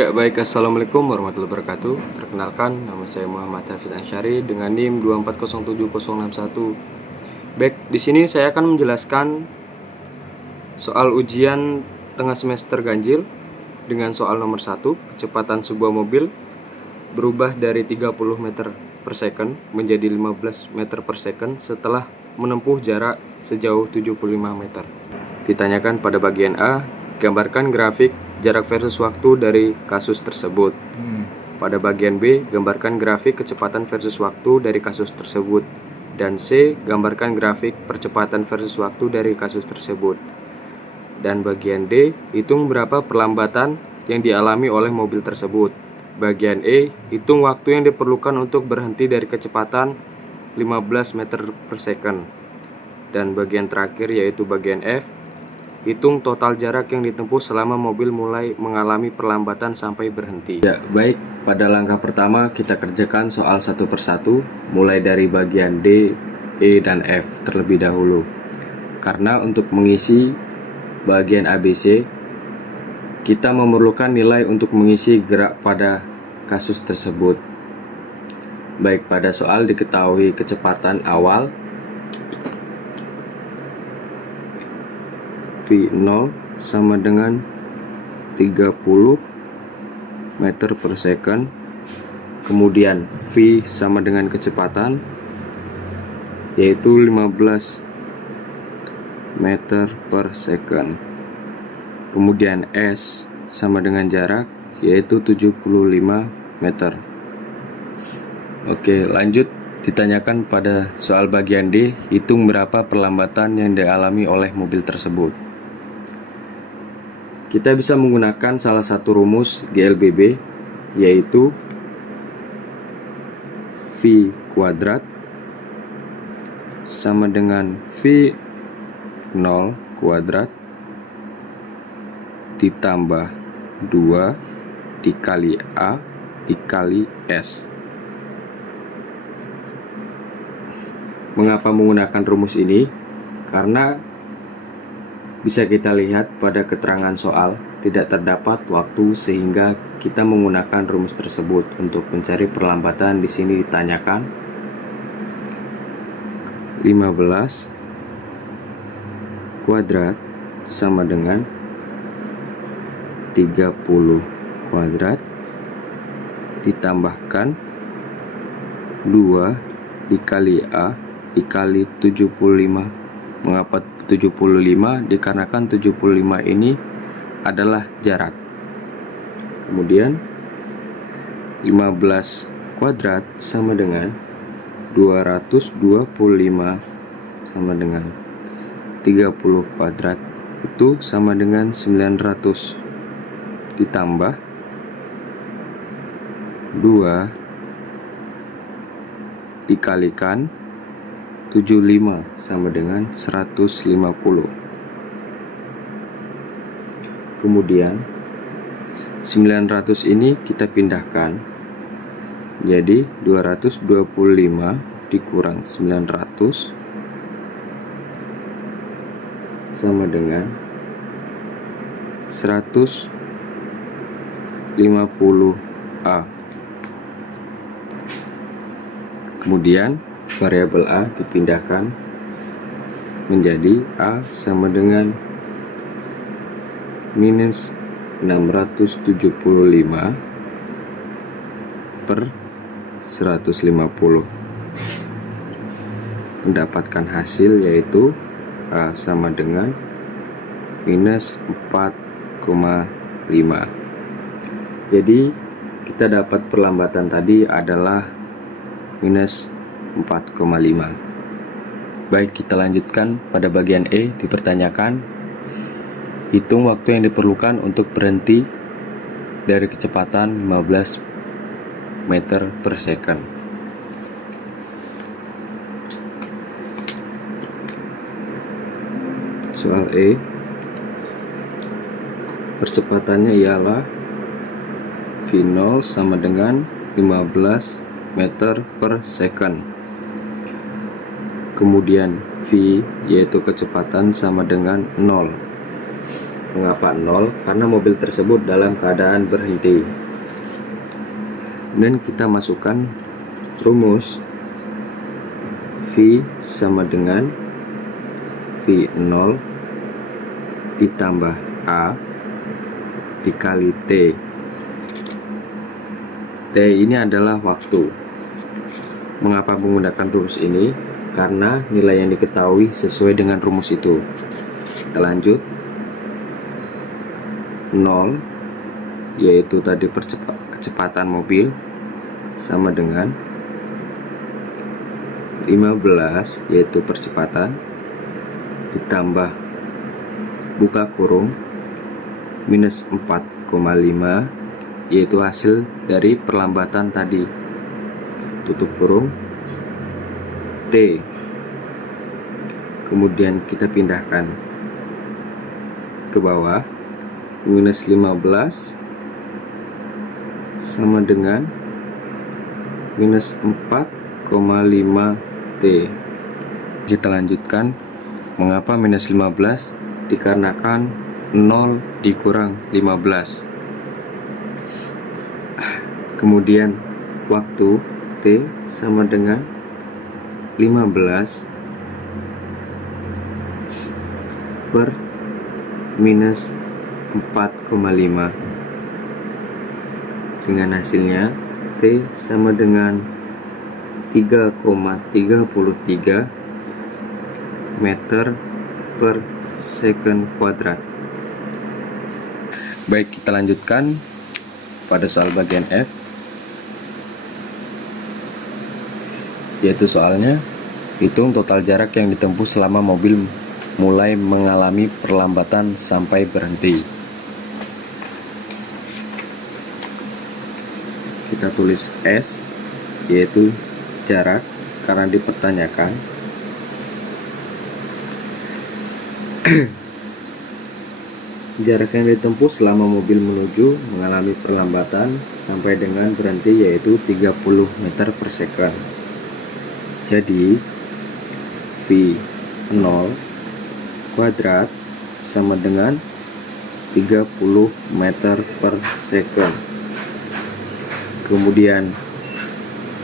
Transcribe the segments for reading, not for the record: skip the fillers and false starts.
Ya, baik. Assalamualaikum warahmatullahi wabarakatuh. Perkenalkan, nama saya Muhammad Hafiz Ansyari dengan NIM 2407061. Baik, di sini saya akan menjelaskan soal ujian tengah semester ganjil dengan soal nomor 1, kecepatan sebuah mobil berubah dari 30 meter per second menjadi 15 meter per second setelah menempuh jarak sejauh 75 meter. Ditanyakan pada bagian A, gambarkan grafik jarak versus waktu dari kasus tersebut. Pada bagian B, gambarkan grafik kecepatan versus waktu dari kasus tersebut. Dan C, gambarkan grafik percepatan versus waktu dari kasus tersebut. Dan bagian D, hitung berapa perlambatan yang dialami oleh mobil tersebut. Bagian E, hitung waktu yang diperlukan untuk berhenti dari kecepatan 15 meter per second. Dan bagian terakhir yaitu bagian F, hitung total jarak yang ditempuh selama mobil mulai mengalami perlambatan sampai berhenti. Ya, baik. Pada langkah pertama kita kerjakan soal satu persatu, mulai dari bagian D, E, dan F terlebih dahulu. Karena untuk mengisi bagian ABC, kita memerlukan nilai untuk mengisi gerak pada kasus tersebut. Baik, pada soal diketahui kecepatan awal V0 sama dengan 30 meter per second. Kemudian V sama dengan kecepatan yaitu 15 meter per second. Kemudian S sama dengan jarak yaitu 75 meter. Oke, lanjut. Ditanyakan pada soal bagian D, hitung berapa perlambatan yang dialami oleh mobil tersebut. Kita bisa menggunakan salah satu rumus GLBB, yaitu V kuadrat sama dengan V0 kuadrat ditambah 2 dikali A dikali S. Mengapa menggunakan rumus ini? Karena bisa kita lihat pada keterangan soal tidak terdapat waktu sehingga kita menggunakan rumus tersebut untuk mencari perlambatan. Di sini ditanyakan 15 kuadrat sama dengan 30 kuadrat ditambahkan 2 dikali A dikali 75. Mengapa 75? Dikarenakan 75 ini adalah jarak. Kemudian 15 kuadrat sama dengan 225 sama dengan 30 kuadrat itu sama dengan 900 ditambah 2 dikalikan 75 sama dengan 150. Kemudian 900 ini kita pindahkan jadi 225 dikurang 900 sama dengan 150A. Kemudian variabel A dipindahkan menjadi A sama dengan minus 675 per 150. Mendapatkan hasil yaitu A sama dengan minus 4,5. Jadi kita dapat perlambatan tadi adalah minus 4,5. Baik, kita lanjutkan pada bagian E. Dipertanyakan hitung waktu yang diperlukan untuk berhenti dari kecepatan 15 meter per second. Soal E, percepatannya ialah V0 sama dengan 15 meter per second. Kemudian V yaitu kecepatan sama dengan 0. Mengapa 0? Karena mobil tersebut dalam keadaan berhenti. Dan kita masukkan rumus V sama dengan V0 ditambah A dikali T. T ini adalah waktu. Mengapa menggunakan rumus ini? Karena nilai yang diketahui sesuai dengan rumus itu. Kita lanjut. 0 yaitu tadi kecepatan mobil sama dengan 15 yaitu percepatan ditambah buka kurung minus 4,5 yaitu hasil dari perlambatan tadi, tutup kurung T. Kemudian kita pindahkan ke bawah, minus 15 sama dengan minus 4,5 T. Kita lanjutkan. Mengapa minus 15? Dikarenakan 0 dikurang 15. Kemudian waktu T sama dengan 15 per minus 4,5, dengan hasilnya T sama dengan 3,33 meter per second kuadrat. Baik, kita lanjutkan pada soal bagian F, yaitu soalnya hitung total jarak yang ditempuh selama mobil mulai mengalami perlambatan sampai berhenti. Kita tulis S, yaitu jarak karena dipertanyakan. Jarak yang ditempuh selama mobil menuju mengalami perlambatan sampai dengan berhenti yaitu 30 meter per second. Jadi V0 kuadrat sama dengan 30 meter per second. Kemudian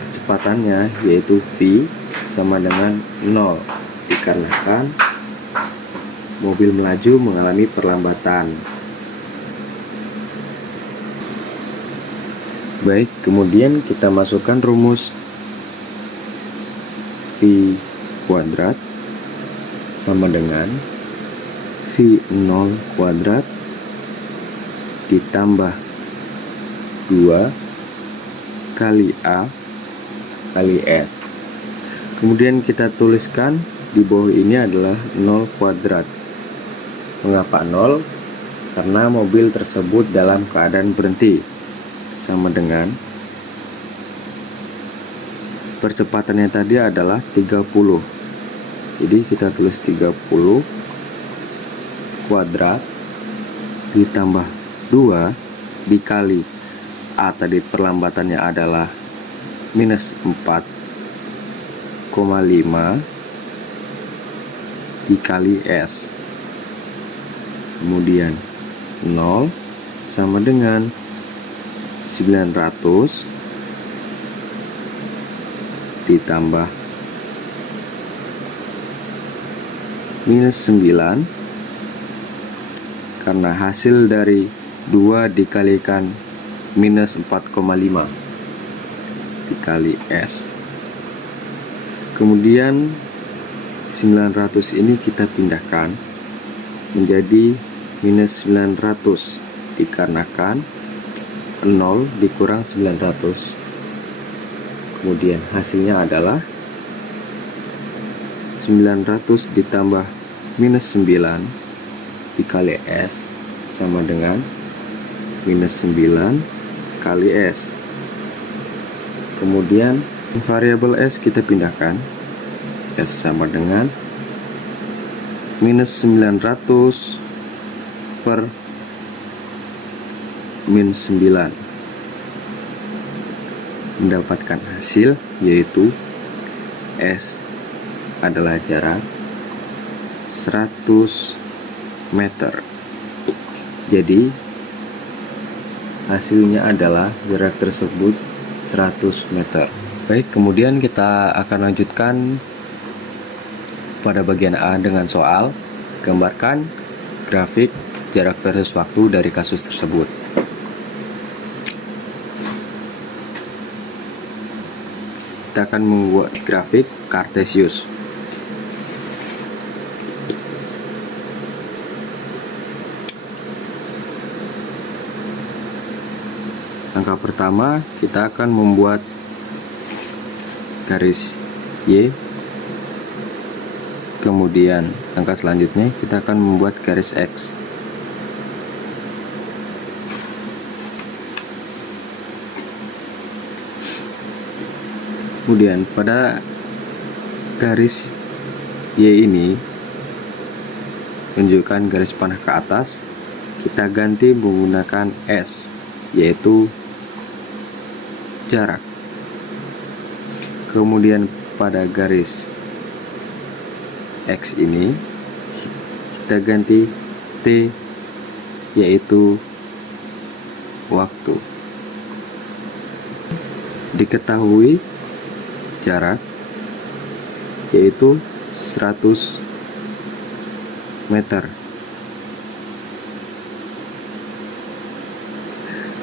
kecepatannya yaitu V sama dengan 0 dikarenakan mobil melaju mengalami perlambatan. Baik, kemudian kita masukkan rumus V kuadrat sama dengan V0 kuadrat ditambah 2 kali A kali S. Kemudian kita tuliskan di bawah ini adalah 0 kuadrat. Mengapa 0? Karena mobil tersebut dalam keadaan berhenti, sama dengan percepatannya tadi adalah 30. Jadi kita tulis 30 kuadrat ditambah 2 dikali A tadi perlambatannya adalah minus 4,5 dikali S. Kemudian 0 sama dengan 900 ditambah minus 9 karena hasil dari 2 dikalikan minus 4,5 dikali S. Kemudian 900 ini kita pindahkan menjadi minus 900 dikarenakan 0 dikurang 900. Kemudian hasilnya adalah 900 ditambah minus 9 dikali S sama dengan minus 9 kali S. Kemudian variabel S kita pindahkan. S sama dengan minus 900 per min 9, mendapatkan hasil yaitu S adalah jarak 100 meter. Jadi hasilnya adalah jarak tersebut 100 meter. Baik, kemudian kita akan lanjutkan pada bagian A dengan soal gambarkan grafik jarak versus waktu dari kasus tersebut. Kita akan membuat grafik Cartesius. Langkah pertama, kita akan membuat garis Y. Kemudian langkah selanjutnya kita akan membuat garis X. Kemudian pada garis Y ini menunjukkan garis panah ke atas, kita ganti menggunakan S, yaitu jarak. Kemudian pada garis X ini kita ganti T, yaitu waktu. Diketahui jarak yaitu 100 meter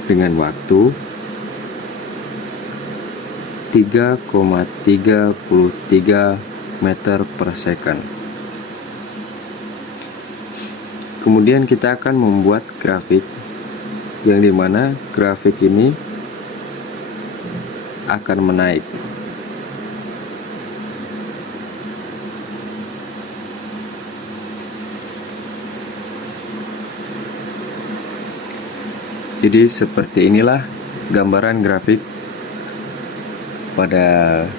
dengan waktu 3,33 meter per second. Kemudian kita akan membuat grafik yang dimana grafik ini akan menaik. Jadi seperti inilah gambaran grafik pada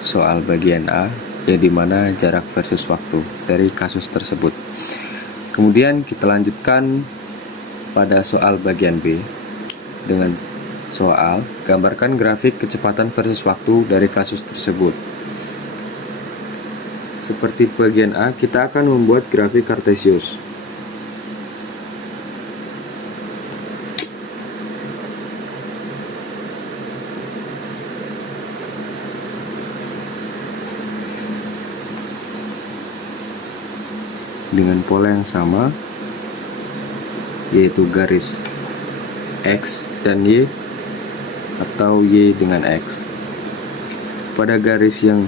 soal bagian A, yang dimana jarak versus waktu dari kasus tersebut. Kemudian kita lanjutkan pada soal bagian B dengan soal gambarkan grafik kecepatan versus waktu dari kasus tersebut. Seperti bagian A, kita akan membuat grafik Cartesius. Dengan pola yang sama, yaitu garis X dan Y atau Y dengan X. Pada garis yang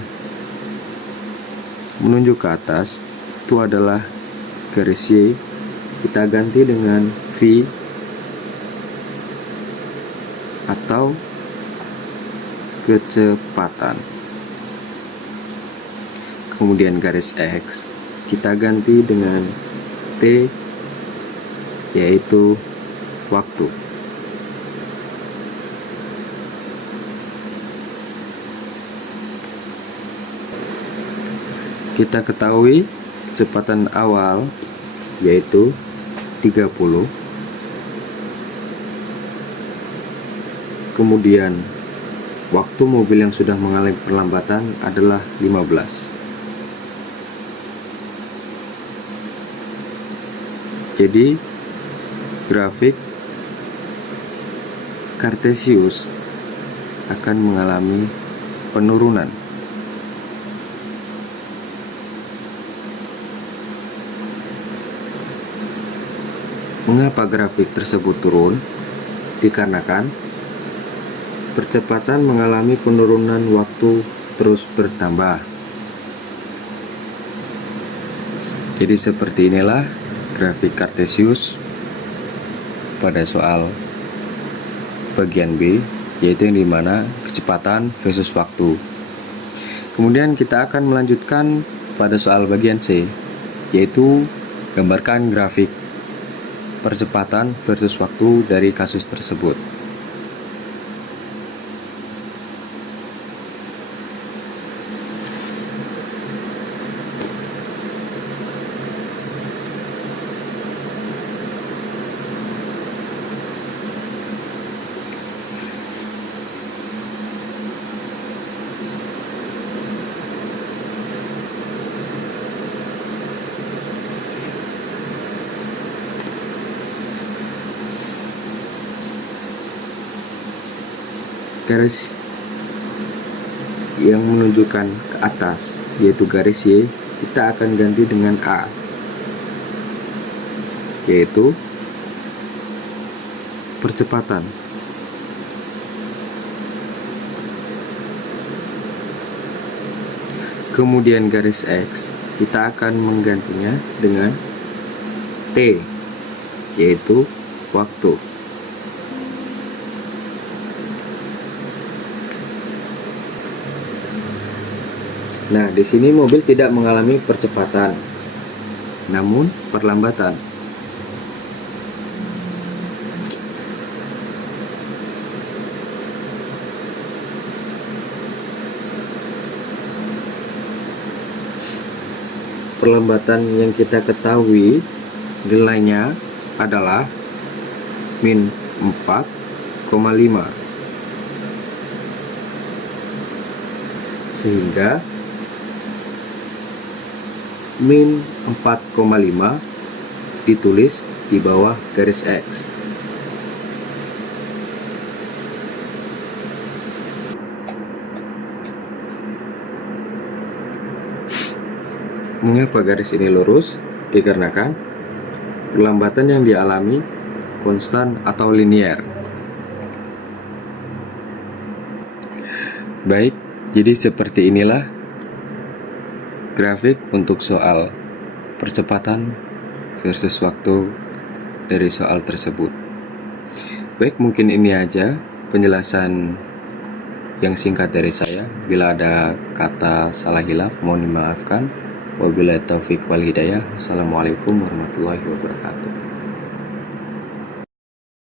menunjuk ke atas itu adalah garis Y, kita ganti dengan V atau kecepatan. Kemudian garis X kita ganti dengan T, yaitu waktu. Kita ketahui kecepatan awal yaitu 30. Kemudian waktu mobil yang sudah mengalami perlambatan adalah 15. Jadi grafik Cartesius akan mengalami penurunan. Mengapa grafik tersebut turun? Dikarenakan percepatan mengalami penurunan waktu terus bertambah. Jadi seperti inilah grafik Cartesius pada soal bagian B, yaitu yang dimana kecepatan versus waktu. Kemudian kita akan melanjutkan pada soal bagian C, yaitu gambarkan grafik percepatan versus waktu dari kasus tersebut. garis yang menunjukkan ke atas, yaitu garis Y, kita akan ganti dengan A, yaitu percepatan. Kemudian garis X, kita akan menggantinya dengan T, yaitu waktu. Nah, di sini mobil tidak mengalami percepatan, namun perlambatan. Perlambatan yang kita ketahui nilainya adalah min 4,5, sehingga min 4,5 ditulis di bawah garis X. Mengapa garis ini lurus? Dikarenakan perlambatan yang dialami konstan atau linier. Baik, jadi seperti inilah grafik untuk soal percepatan versus waktu dari soal tersebut. Baik, mungkin ini aja penjelasan yang singkat dari saya. Bila ada kata salah hilaf, mohon dimaafkan. Wabillahi taufiq wal hidayah. Wassalamualaikum warahmatullahi wabarakatuh.